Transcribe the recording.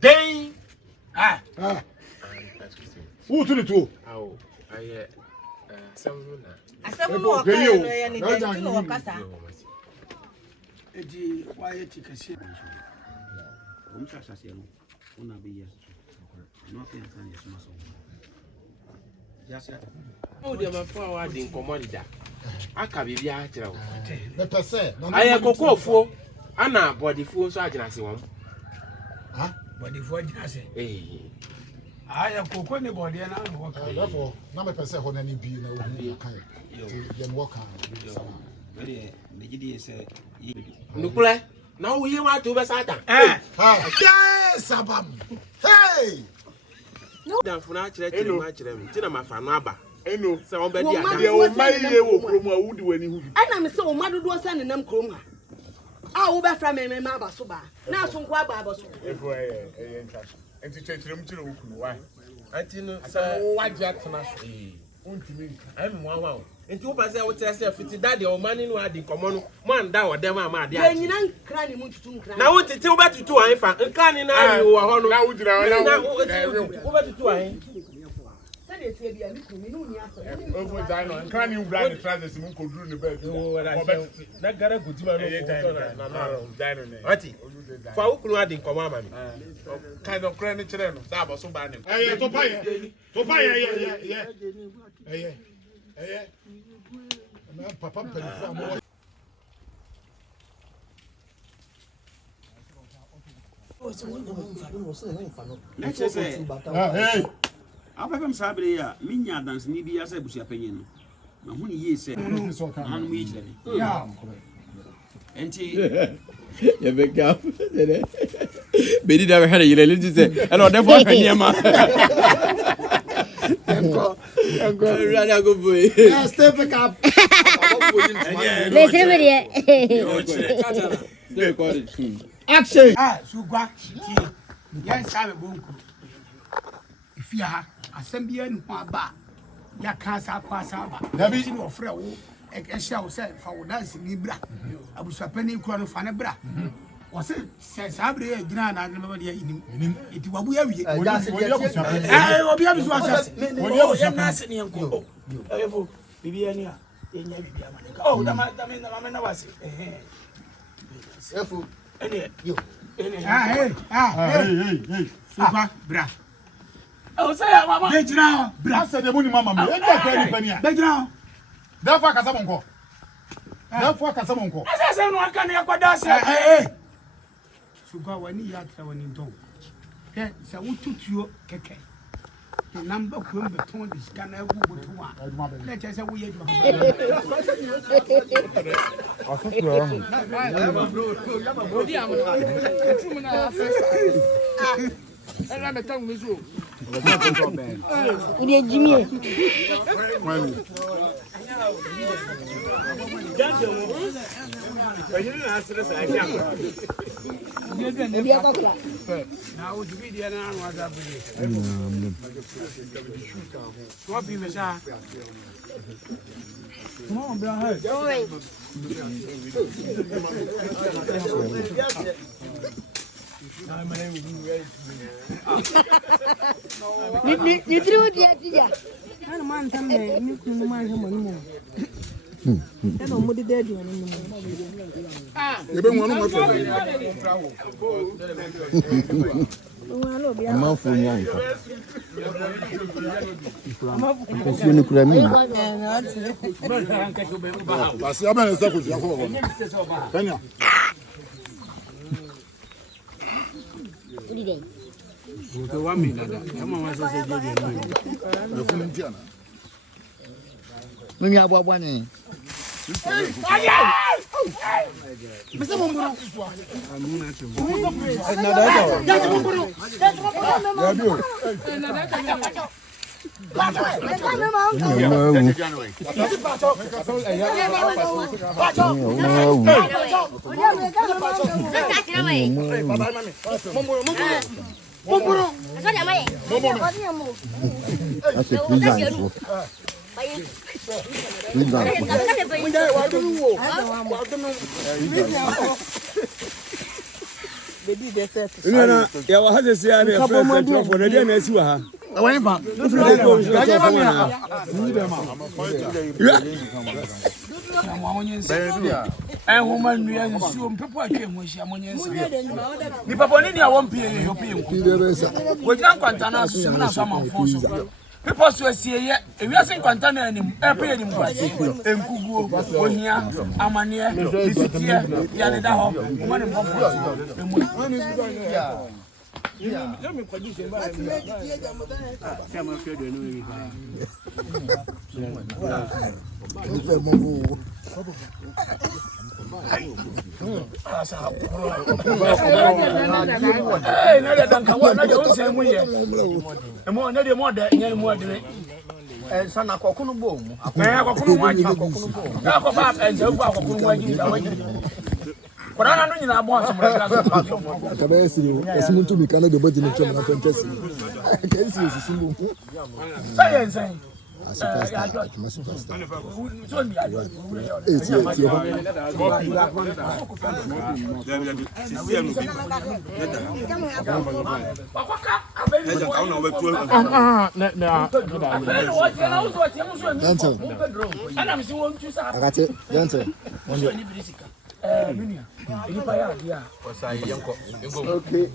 Dang! Who to the two? Oh, I some. I said, we walk out. Edi waye tikasi umshashashelo unabe yesu no offense and yes maso yasa Oh de ma fo wa din command aka bibia a kire wo The per se. aye kokofuo ana bodifuo so agina se won Huh? body for dinase eh aya koko ne body na no waka Therefore, na me per se ho na ni bi na wo kan. Ye no waka. very legidi say nukule na wo yi wa to be satan Yes, abam. Hey! dan funa kire ma kire mi ti na ma fa no aba eno se won be di ada ye o mai ye wo kromu a wudi wani hu Ana me se o madodo sa ne nam krom ha. Ah wo be fra me ma ba so ba. Na so nko aba so. efo e ntwa enti chetrem kire wo kunu why anti no so sa waje atena so ontimi ai mo wa enti wo ba se wo tire se fiti daddy o mani no adi komo no mo anda wo dem ma adi Ye nyina nkra ne mu tutu nkra. na wo tete wo betutu an fa nka ni na ari wo ho no na wudira na wo betutu an Se de tie bia mi kunu ni uni aso. ofo dino nkan ni ubra ni trousers mu koduru ni bed na gara gudima no na dino ne ati fa wo kunu adi komo ama mi kind of credit ni kire no da boso ba ni To buy Papa Pelifo mo. Hey! abafem sabre ya minya dance ni bi asa busia panyin no ma hu ni yi se anu yi kire ni Yeah. enti You make up. Bedi da had a little say, and on the phone, Yama. Rather go boy. Step back up. Action. sugwa ti yan sabe bonku ifia ha asem bia ni ho aba ya kan sa kwa sa ba Dabi. ti no frɛ wo ehia wo sɛ fa wo dance ni bra abusapani kura no fa ne bra o se sabre ya gina na ne baba de yinim iti wabu ya wie obi abisu asase o ya na se ne yanko efo bibia ni a yenya bibia ma ne ka o da ma na wase Efo. ene Yo. hey super bra o say ya mama bejira bra Asa de muni mama me. E dey pay ni pania. bejira Therefore kasa monko. Therefore kasa monko. asa no aka ne akwada se super wani ya tra wani don sa wututuo keke the number ko beton the scanner gu botoa let us say we ye Uri Jimmy. na o dubi dia na anu ada buli so bi me sa come on bro hey Ni triu dia dia. Ana man tambe mi kunu man he monu mo. Eno mo de dedi woni mo. Ebe wonu mo to. Wala obi Amafu nyanka. Amafu ni kura mi. Basi abana sa ko ya ko. Kanya. Uri dai. ko wa mi nada kama wa so se je E fun ntiana. Mimi abwa ni. bedi de set. Nana, ya wa hade se ya na friend for na dia na asi wa ha. Awai ba. Woman, we are soon people came when she ammonium. Nipa boni ni awon pie yo pie nku. We jan kwanta na so na so am fon so. People so asie ye, e wi asen kwanta na anim, e pie nim kwa. Enkuguo, ohia, amane, isitie, ya ne da ho. Woman ni bombo. Let me produce a bag. Hey, na da danka wa na da onse mu ye. Emo na de mo da nya mu adire. Sana kokunu bo mu. Kokunu mu aji kokunu bo. Na ko ba enje ku kokunu mu aji da waji. Kora na no nyina bo asomra ga so. Akabe esiri, esiri ntumi kana de bodi ntumi na fentesi. Kensi esisimbu. Science. Superstar, my superstar. Okay,